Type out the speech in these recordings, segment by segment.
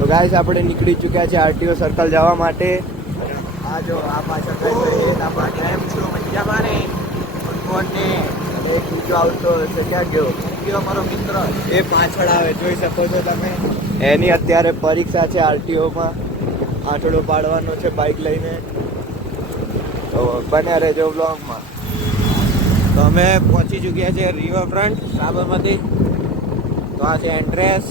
તો ગાઈસ આપણે નીકળી ચૂક્યા છે આરટીઓ સર્કલ જવા માટે. આ જો આ પાછળ કઈ આપણા કેમ છો મજામાં ને કોને એક બીજો આવતો હશે ક્યાં ગયો અમારો મિત્ર એ પાછળ આવે જોઈ શકો છો તમે. એની અત્યારે પરીક્ષા છે આરટીઓમાં. આંટડો પાડવાનો છે બાઇક લઈને. તો બન્યા રહેજો બ્લોગમાં. તો અમે પહોંચી ચૂક્યા છે રિવરફ્રન્ટ સાબરમતી. તો આ છે entrance.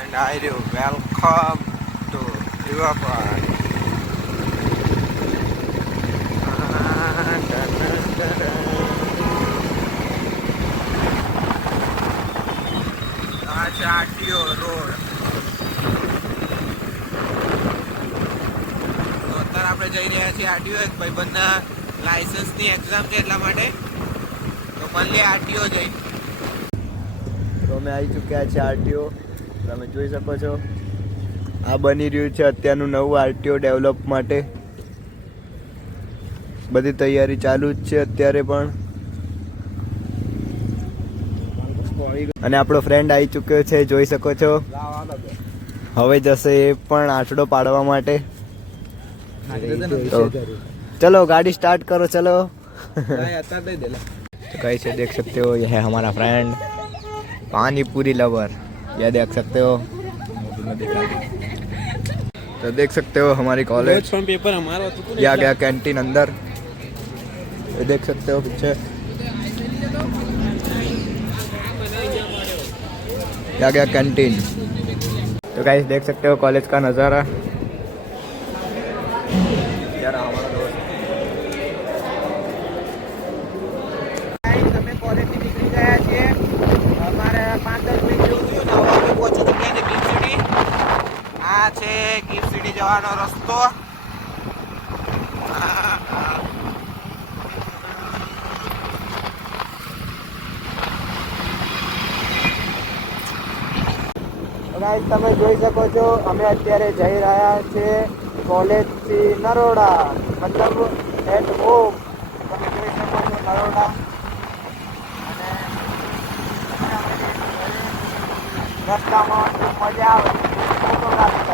And I do welcome to Riverfront. RTO road. તો અત્યારે આપણે જઈ રહ્યા છીએ આરટીઓ. એક ભાઈબંધના લાયસન્સની એક્ઝામ છે એટલા માટે. તો મળીએ આરટીઓ જઈ. તો અમે આવી ચૂક્યા છે આરટીઓ. તમે જોઈ શકો છો આ બની રહ્યું છે અત્યારનું નવું આરટીઓ ડેવલપ માટે. બધી તૈયારી ચાલુ જ છે અત્યારે પણ. અને આપણો ફ્રેન્ડ આવી ચૂક્યો છે જોઈ શકો છો. હવે જશે એ પણ આંટડો પાડવા માટે. તો ચલો ગાડી स्टार्ट करो चलो. तो कैसे देख सकते हो यह है हमारा फ्रेंड पानी पूरी लवर. ये देख सकते हो. तो देख सकते हो हमारी कॉलेज पेपर हमारा. ये आ गया कैंटीन अंदर. ये देख सकते हो पीछे. ये आ गया कैंटीन. तो गाइस देख सकते हो कॉलेज का नज़ारा. यार हमारा दोस्त અમે કોલેજથી નીકળી ગયા છીએ. અમારે 5-10 મિનિટ જેવું થયું ને હવે અમે પહોંચી ચૂક્યા છે ગિફ્ટ સિટી. આ છે ગિફ્ટ સિટી જવાનો રસ્તો. ગાઈસ તમે જોઈ શકો છો અમે અત્યારે જઈ રહ્યા છીએ કોલેજથી નરોડા. મતલબ એટ હોમ. તમે જોઈ શકો છો નરોડા. અને રસ્તામાં મજા આવે ફોટોગ્રાફી